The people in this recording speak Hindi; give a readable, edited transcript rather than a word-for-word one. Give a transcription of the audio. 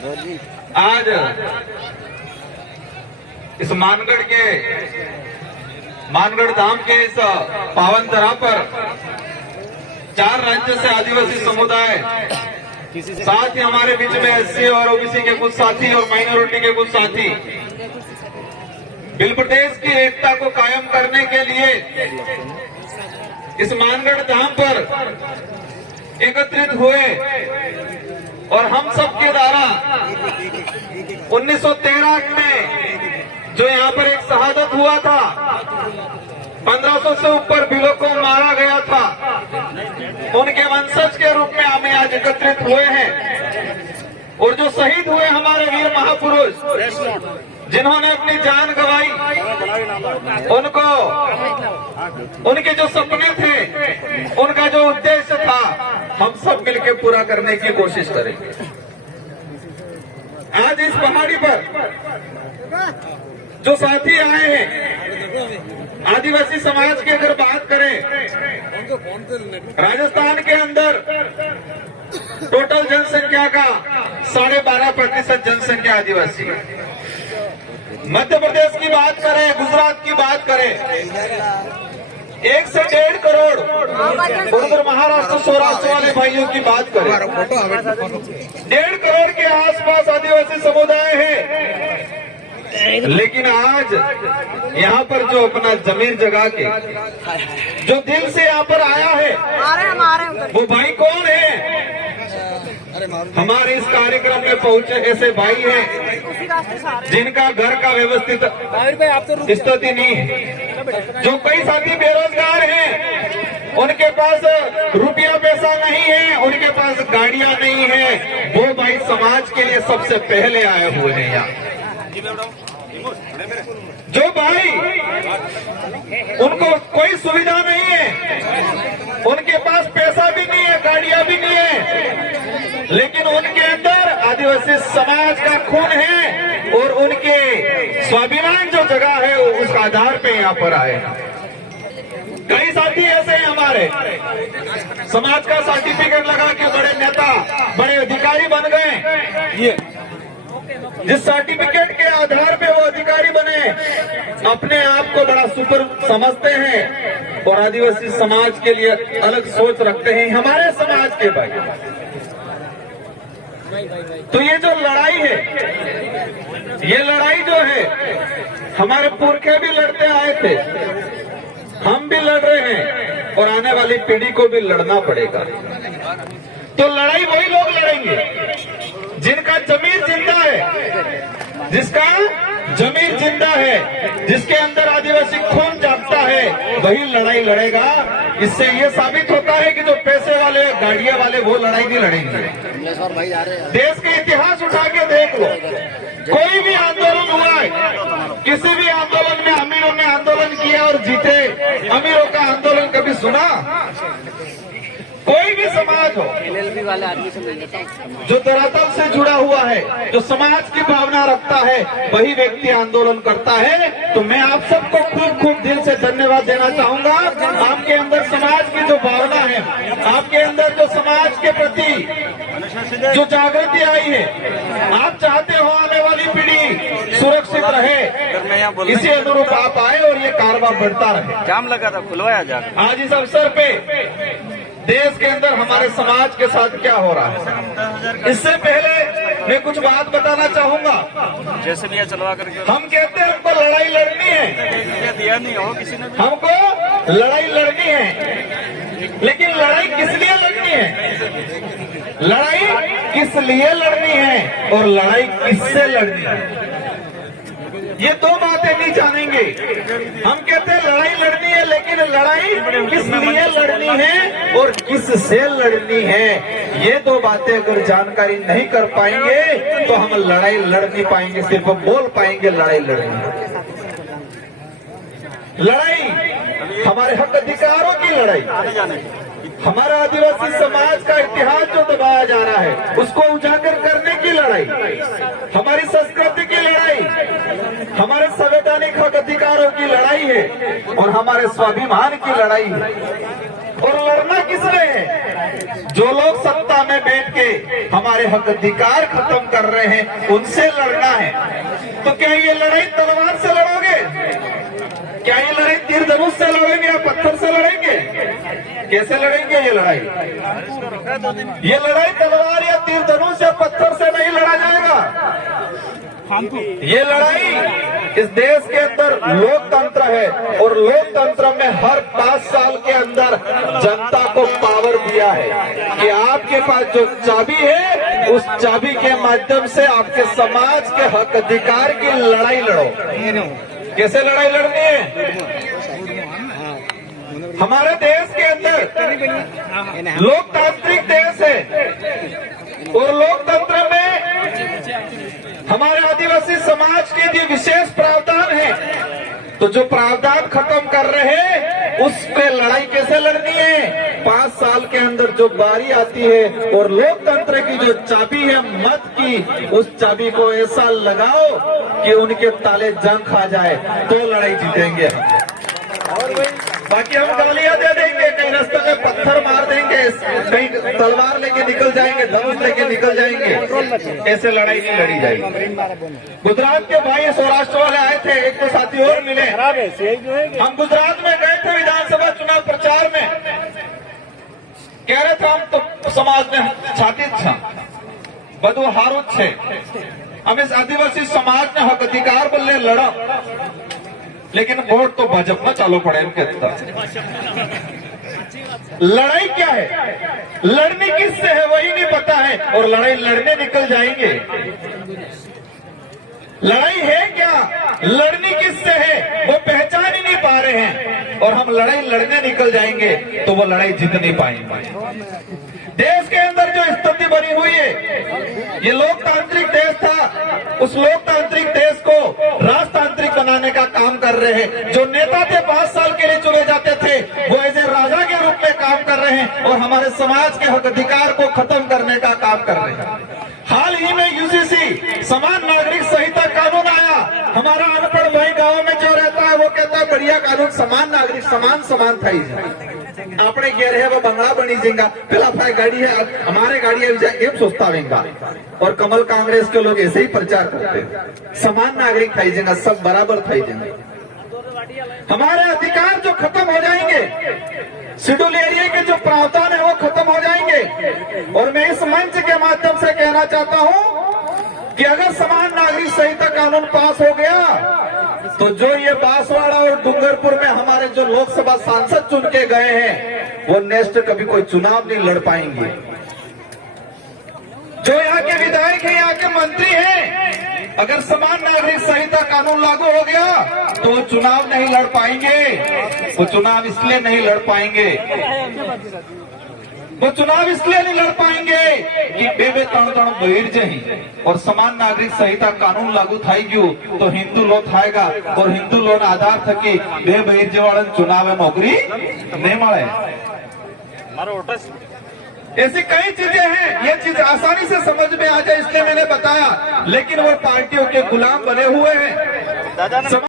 आज इस मानगढ़ धाम के इस पावन धरा पर 4 राज्य से आदिवासी समुदाय, साथ ही हमारे बीच में एससी और ओबीसी के कुछ साथी और माइनॉरिटी के कुछ साथी बिल प्रदेश की एकता को कायम करने के लिए इस मानगढ़ धाम पर एकत्रित हुए और हम सब के द्वारा 1913 में जो यहाँ पर एक शहादत हुआ था, 1500 से ऊपर बिलों को मारा गया था, उनके वंशज के रूप में हम आज एकत्रित हुए हैं। और जो शहीद हुए हमारे वीर महापुरुष जिन्होंने अपनी जान गंवाई, उनको उनके जो सपने थे, उनका जो उद्देश्य था, हम सब मिलकर पूरा करने की कोशिश करें। आज इस पहाड़ी पर जो साथी आए हैं, आदिवासी समाज की अगर बात करें, राजस्थान के अंदर टोटल जनसंख्या का 12.5% जनसंख्या आदिवासी है। मध्य प्रदेश की बात करें, गुजरात की बात करें, 1 से 1.5 करोड़, और उधर महाराष्ट्र सौराष्ट्र वाले भाइयों की बात करें, 1.5 करोड़ के आसपास आदिवासी समुदाय है। लेकिन आज यहाँ पर जो अपना जमीन जगा के जो दिल से यहाँ पर आया है, वो भाई कौन है? हमारे इस कार्यक्रम में पहुंचे ऐसे भाई हैं जिनका घर का व्यवस्थित स्थिति नहीं है, जो कई साथी बेरोजगार हैं, उनके पास रुपया पैसा नहीं है, उनके पास गाड़ियां नहीं है, वो भाई समाज के लिए सबसे पहले आए हुए हैं यहाँ। जो भाई उनको कोई सुविधा नहीं है, उनके पास पैसा भी नहीं है, गाड़ियां भी नहीं है, लेकिन उनके अंदर आदिवासी समाज का खून है और उनके स्वाभिमान जो जगह है उस आधार पे यहाँ पर आए। कई साथी ऐसे हैं हमारे, समाज का सर्टिफिकेट लगा के बड़े नेता, बड़े अधिकारी बन गए। जिस सर्टिफिकेट के आधार पे वो अधिकारी बने, अपने आप को बड़ा सुपर समझते हैं और आदिवासी समाज के लिए अलग सोच रखते हैं हमारे समाज के भाई। तो ये जो लड़ाई है, ये लड़ाई जो है, हमारे पुरखे भी लड़ते आए थे, हम भी लड़ रहे हैं और आने वाली पीढ़ी को भी लड़ना पड़ेगा। तो लड़ाई वही लोग लड़ेंगे जिनका जमीर जिंदा है, जिसका जमीर जिंदा है, जिसके अंदर आदिवासी खून जागता है, वही लड़ाई लड़ेगा। इससे ये साबित होता है कि जो पैसे वाले, गाड़ियां वाले, वो लड़ाई नहीं लड़ेंगे। देश के इतिहास उठा के देख लो, कोई भी आंदोलन हुआ है, किसी भी आंदोलन में अमीरों ने आंदोलन किया और जीते, अमीरों का आंदोलन कभी सुना? कोई भी समाज हो वाले आदमी से मिल लेता हूं, जो धरातल से जुड़ा हुआ है, जो समाज की भावना रखता है, वही व्यक्ति आंदोलन करता है। तो मैं आप सबको खूब खूब दिल से धन्यवाद देना चाहूंगा। आपके अंदर समाज की जो भावना है, आपके अंदर जो समाज के प्रति जो जागृति आई है, आप चाहते हो आने वाली पीढ़ी सुरक्षित रहे, इसी अनुरूप आप आए और ये कारवां बढ़ता रहे। जाम लगा था, खुलवाया जाकर। आज इस अवसर पे देश के अंदर हमारे समाज के साथ क्या हो रहा है, इससे पहले मैं कुछ बात बताना चाहूंगा। जैसे भी चलवा करके हम कहते हैं हमको लड़ाई लड़नी है, दिया नहीं हो किसी ने, हमको लड़ाई लड़नी है, लेकिन लड़ाई किस लिए लड़नी है? लड़ाई किस लिए लड़नी है और लड़ाई किससे लड़नी है, ये दो बातें नहीं जानेंगे। हम कहते हैं लड़ाई लड़नी है, लेकिन लड़ाई किस लिए लड़नी है और किससे लड़नी है, ये दो बातें अगर जानकारी नहीं कर पाएंगे तो हम लड़ाई लड़ नहीं पाएंगे, सिर्फ बोल पाएंगे लड़ाई लड़नी। लड़ाई हमारे हक अधिकारों की लड़ाई, हमारा आदिवासी समाज का इतिहास जो दबाया जा रहा है उसको उजागर करने की लड़ाई, हमारी संस्कृति की लड़ाई, हमारे संवैधानिक हक अधिकारों की लड़ाई है और हमारे स्वाभिमान की लड़ाई है। और लड़ना किसने है? जो लोग सत्ता में बैठ के हमारे हक अधिकार खत्म कर रहे हैं, उनसे लड़ना है। तो क्या ये लड़ाई तलवार से लड़ोगे? क्या ये लड़ाई तीर धनुष से लड़ेंगे या पत्थर से लड़ेंगे? कैसे लड़ेंगे ये लड़ाई? ये लड़ाई तलवार या तीर धनुष या पत्थर से नहीं लड़ा जाएगा। ये लड़ाई इस देश के अंदर लोकतंत्र है और लोकतंत्र में हर 5 साल के अंदर जनता को पावर दिया है कि आपके पास जो चाबी है, उस चाबी के माध्यम से आपके समाज के हक अधिकार की लड़ाई लड़ो। कैसे लड़ाई लड़नी है? हमारे देश के अंदर लोकतांत्रिक देश है और लोकतंत्र में हमारे आदिवासी समाज के लिए विशेष प्रावधान है। तो जो प्रावधान खत्म कर रहे हैं, उस पे लड़ाई कैसे लड़नी है? 5 साल के अंदर जो बारी आती है और लोकतंत्र की जो चाबी है मत की, उस चाबी को ऐसा लगाओ कि उनके ताले जंग खा जाए, तो लड़ाई जीतेंगे हम। बाकी हम गालियां दे देंगे, कहीं रास्ते में पत्थर मार देंगे, कहीं तलवार लेके निकल जाएंगे, धनुष लेके निकल जाएंगे, ऐसे लड़ाई नहीं लड़ी जाएगी। गुजरात के भाई सौराष्ट्र वाले आए थे, एक तो साथी और मिले। हम गुजरात में गए थे विधानसभा चुनाव प्रचार में, कह रहे थे हम तो समाज में छाती था બધું હારું જ છે, અમે આદિવાસી સમાજના હક અધિકાર બદલે લડા, लेकिन वोट तो भाजपा में चालू पड़े इनके। लड़ाई क्या है? लड़ने किससे है वही नहीं पता है और लड़ाई लड़ने निकल जाएंगे। लड़ाई है क्या, लड़नी किससे है वो पहचान ही नहीं पा रहे हैं और हम लड़ाई लड़ने निकल जाएंगे तो वो लड़ाई जीत नहीं पाएंगे। देश के अंदर जो स्थिति बनी हुई है, ये लोकतांत्रिक देश था, उस लोकतांत्रिक देश को राजतांत्रिक बनाने का काम कर रहे हैं। जो नेता थे 5 साल के लिए चुने जाते थे, वो ऐसे राजा के रूप में काम कर रहे हैं और हमारे समाज के हक अधिकार को खत्म करने का काम कर रहे हैं। हाल ही में यूसीसी समान नागरिक संहिता कानून आया। हमारा अनपढ़ भाई गांव में जो रहता है वो कहता है बढ़िया कानून, समान नागरिक समान था ही આપણે ઘેર है वो बंगला बनी जाएगा, पहला भाई गाड़ी है हमारे गाड़ी है एम सोचता होगा। और कमल कांग्रेस के लोग ऐसे ही प्रचार करते हैं, समान नागरिक थाई जाएगा, सब बराबर थाई जाएंगे। हमारे अधिकार जो खत्म हो जाएंगे, शेड्यूल एरिया के जो प्रावधान है वो खत्म हो जाएंगे। और मैं इस मंच के माध्यम से कहना चाहता हूं कि अगर समान नागरिक संहिता कानून पास हो गया तो जो ये बांसवाड़ा और डूंगरपुर में हमारे जो लोकसभा सांसद चुन के गए हैं, वो नेक्स्ट कभी कोई चुनाव नहीं लड़ पाएंगे। जो यहाँ के विधायक हैं, यहाँ के मंत्री हैं, अगर समान नागरिक संहिता कानून लागू हो गया तो वो चुनाव नहीं लड़ पाएंगे। वो चुनाव इसलिए नहीं लड़ पाएंगे, वो चुनाव इसलिए नहीं लड़ पाएंगे कि बेबे तण बहिर जही और समान नागरिक संहिता कानून लागू थाई गयु तो हिंदू लो थाएगा और हिंदू लो आधार थकी बे बहिर जवाड़न चुनाव में नौकरी नहीं मिले। ऐसी कई चीजें हैं, ये चीज आसानी से समझ में आ जाए इसलिए मैंने बताया, लेकिन वो पार्टियों के गुलाम बने हुए हैं।